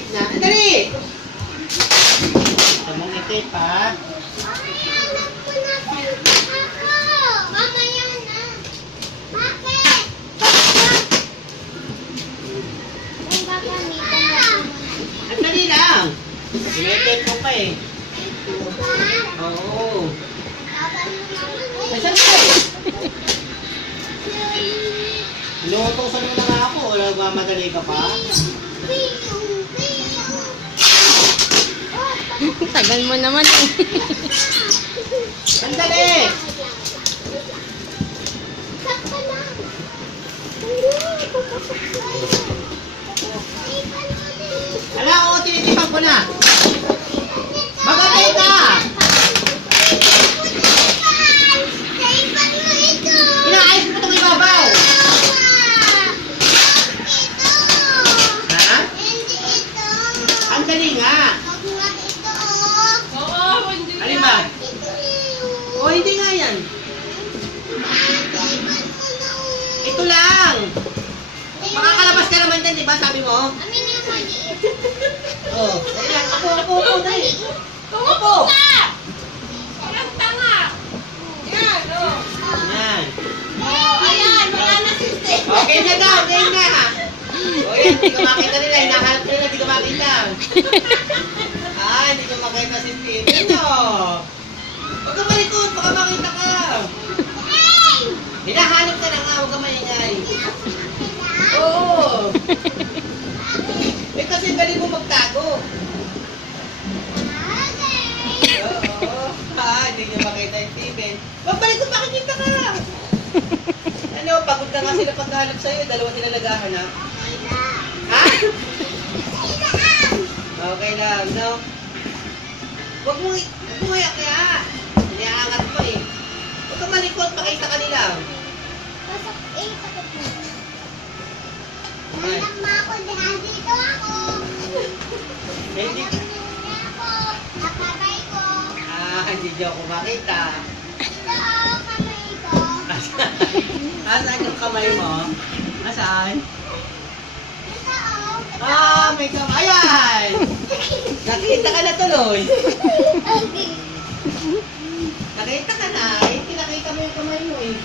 tape na. Dali! Ito mong i-tape, ha? Mamaya na po natin ako. Mamaya na. Bakit? Kung gagamitan natin. At dali lang. Sinetape mo pa eh. Oo. Nasaan ka eh? Inuutosan mo na nga ako. Wala mamadali ka pa. Tagal mo naman eh. Sandali! Sakta lang. Ala, oo, tinitipan ko na. Magatay ka! Inaayos mo itong ibabaw. Ha? Ang dali nga. Alin ba? O, hindi nga yan. Ito lang. Makakalabas ka naman din, di ba? Sabi mo? Oh, ayan. Ako, dali. Ako. Ayan. Okay na daw, okay na. O yan, hindi ko makita nila. Hinahanap nila, hindi ko makita. Hindi ko makita si Steve. Ano? Huwag ka malikot, baka makita ka. Hinahanap ka na nga, huwag ka maingay. Oo. Eh kasi galing mo magtago. Oo. Hindi niyo makita yung Steven. Magbalik ko, makikita ka. Ano, pagod na nga sila pagkahanap sa'yo. Dalawa sila naghahanap. Ha? Okay lang, no? Huwag mo kaya. Iniaangat mo eh. Huwag ka malikot, pakita ka nila. Anak mo ako, dito ako. Hindi. Kapatay ko. Hindi niyo ako makita. Ito, kamay ko. Nasaan yung kamay mo? Nasaan? Ito, May kamay. Ayan! Nakita ka na tuloy. Nakita ka na. Pinakita mo yung kamay mo eh.